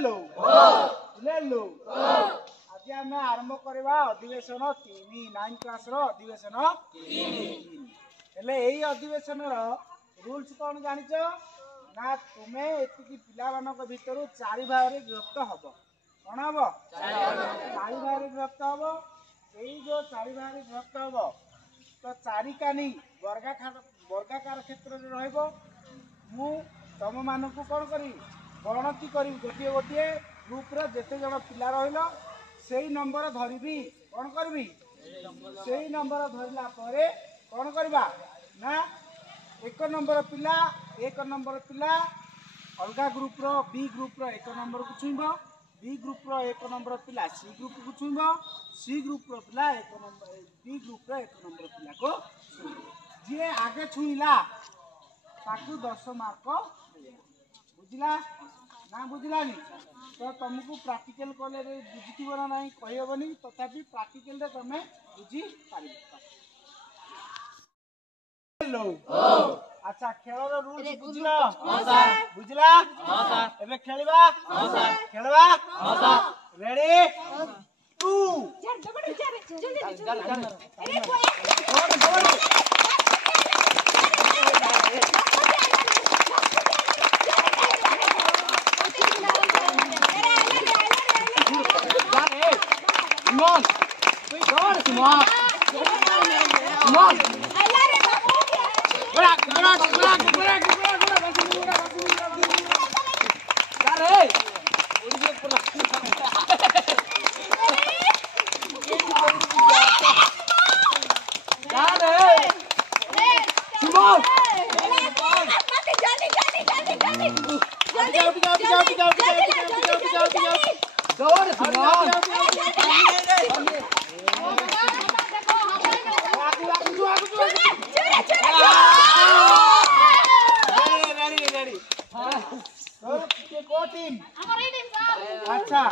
लो आज आम आरंभ करवा अधिवेशन 3 9 क्लास अधिवेशन 3 यही अधिवेशन रूल्स कौन जान ना तुम्हें एति पिला भितर 4 भाग में विभक्त हम कौन हम 4 भाग में विभक्त हम यही जो 4 भाग में विभक्त हम तो 4 कानी वर्गाकार क्षेत्र में तुम मान को कौन करी गणति करी गोटे गोटे ग्रुप रे जेते जन पिला रहिलो सेही नंबर धरबी कौन करबी सेही नंबर धरला परे कौन करबा ना एक नंबर पिला अलग ग्रुप रो बी ग्रुप रो 1 नंबर को छुईब बी ग्रुप रो 1 नंबर पिला सी ग्रुप को छुईब सी ग्रुप रो पिला 1 नंबर बी ग्रुप रो 1 नंबर पिला को जे आगे छुईला ताकू 10 मार्क बुझला ना बुझलानी तो तुमको प्रैक्टिकल कले बुझीव ना ना कहबनी तथापि प्रैक्टिकल रे तुम बुझी पार अच्छा खेल रूल्स बुझला बुझला एबे खेलबा खेलबा रेडी 2 Simon! Simon! Simon! अच्छा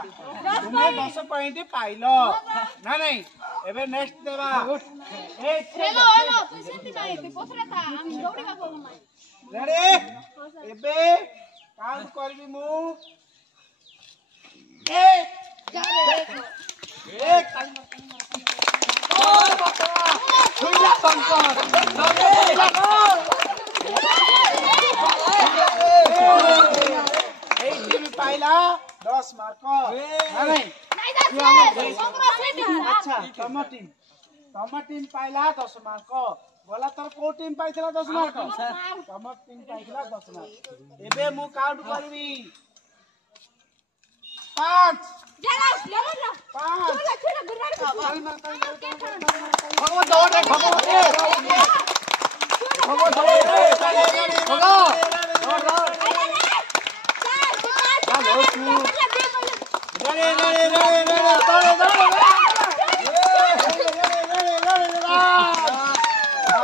तुम्हें 10 पॉइंट पाइल ना नहीं एबे नेक्स्ट देबा रेडी एबे काउंट करबी मु 1 पाइला 10 मार्क अच्छा तम टीम पाइला 10 मार्क बोला तोर को टीम पाइला 10 मार्क तम टीम पाइला 10 मार्क एबे मु काउंट करबी 5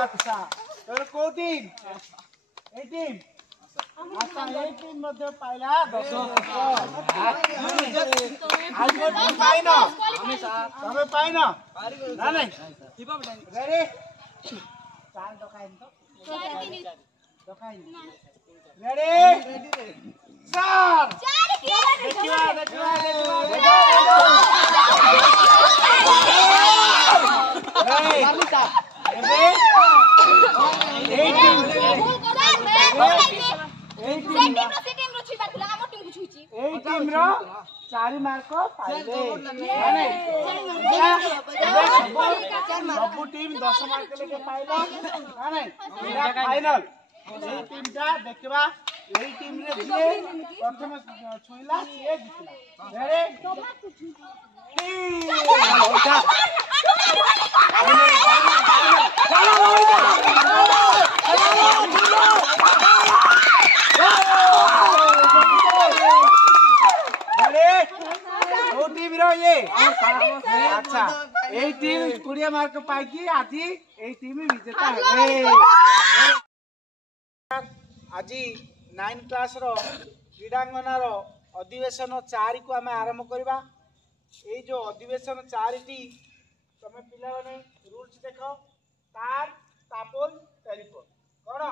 अच्छा तोर को टीम ए टीम अच्छा ए टीम मध्ये पाइला 10 आज को टीम पाइनो तमे पाइनो ना नहीं रेडी 4 दकाइन तो दकाइन रेडी 4 देखिवा चारि मार्क पाइले सब टीम 10 मार्क लेके पाइला ना नहीं फाइनल ए टीम टा देखबा एही टीम रे जे प्रथम छुइला से जितला अच्छा यही टीम 20 मार्क पाई आज यही टीम विजेता है आज 9 क्लास क्रीडांगनार अधिवेशन 4 को आम आरंभ करवा ये जो अधिवेशन 4 टी तुम पिला रूल्स देख तार तापोल टेलीफोन कौन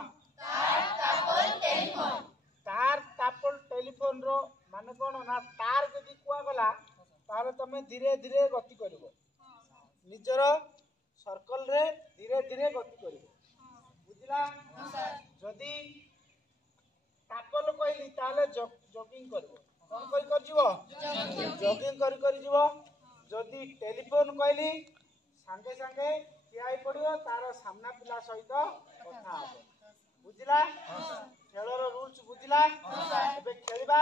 तार तापोल टेलीफोन रो माने कौन ना तमे धीरे धीरे गति करिवो निजर सर्कल रे धीरे धीरे गति करिवो बुझिला जदी टापल कहली ताले जॉगिंग करिवो कोन कर जीवो जॉगिंग कर जीवो जदी टेलीफोन कहली संगे संगे ठिया पड़ियो तार सामना पिला सहित कथा हो बुझिला खेलर रूल्स बुझिला एबे खेलबा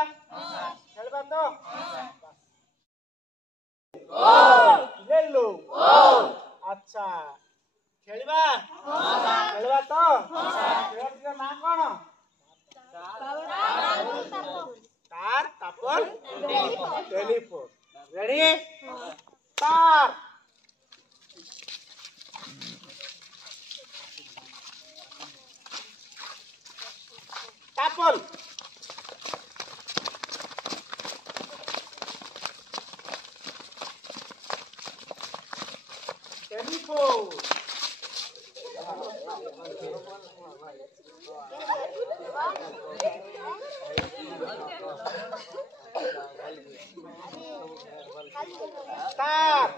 खेलबा तो ले लो अच्छा खेलबा खेलबा तो खेलर ना कोन तार तापल टेलीफोन रेडी तार तापल टेलीफोन तार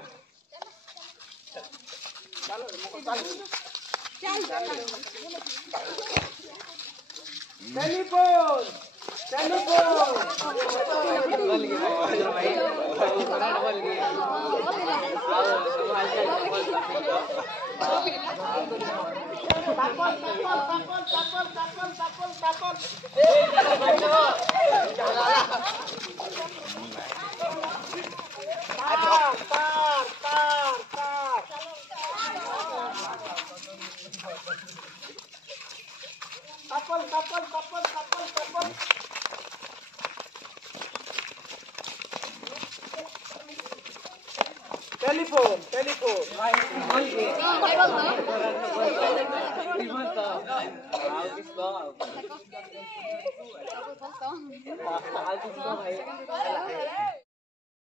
टेलीफोन टेलीफोन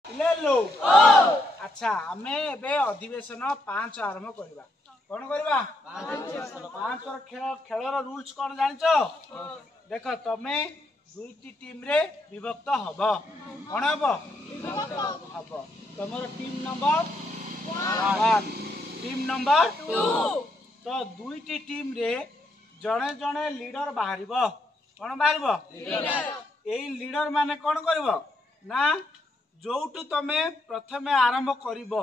ले लो अच्छा आमे एबे अधिवेशन 5 आरंभ करबा कोन करबा 5 रो खेलर रूल्स कोन जानिचो देखो तमे दुईटी टीम रे विभक्त हबो कोन हबो तमरो टीम नंबर 1 टीम नंबर 2 तो दुईटी टीम रे जणे जणे लीडर बाहरिबो कोन बाहरिबो लीडर एई लीडर माने कोन करबो ना जोटू तमे प्रथमे आरंभ करिबो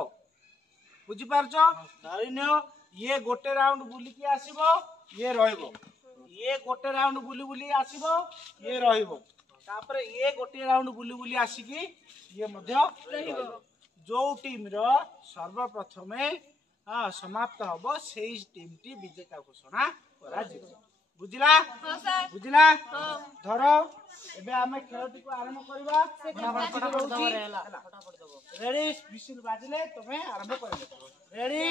बुझी पारछो धरिनियो ये गोटे राउंड बुली के आसीबो ये रहइबो ये गोटे राउंड बुली बुली आसीबो ये रहइबो तापर ये गोटे राउंड बुली बुली आसीकी ये मध्य रहइबो जो टीम रो सर्वप्रथमे समाप्त हबो सेही टीम टी विजेता घोषणा करा जिवो बुझिला बुझिला धरो एबे आमे खेलटी को आरंभ करबा फटाफट रेडी विशिल बाजले तमे आरंभ करबो रेडी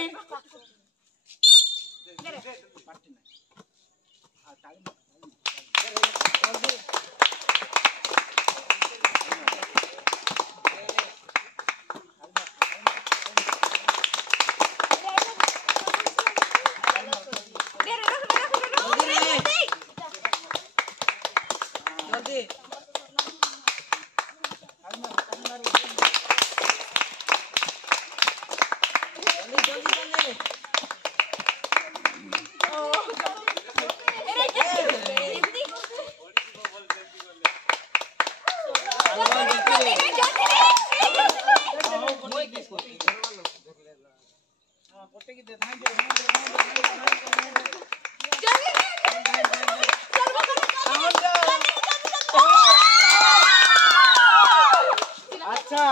अच्छा